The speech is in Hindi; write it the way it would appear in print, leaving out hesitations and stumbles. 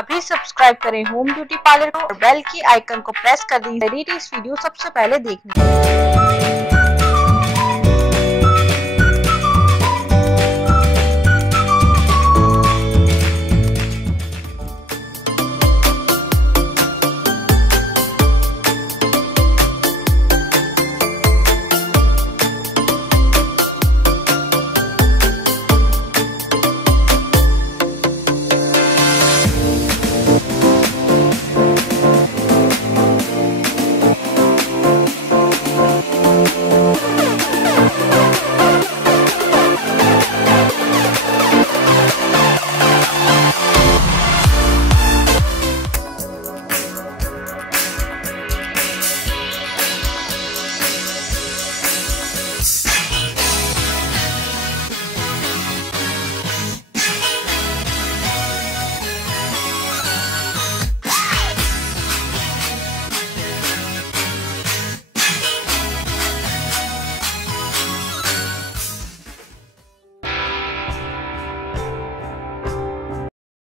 अभी सब्सक्राइब करें होम ब्यूटी पार्लर को और बेल की आइकन को प्रेस कर दें लेटेस्ट वीडियो सबसे पहले देखने के लिए।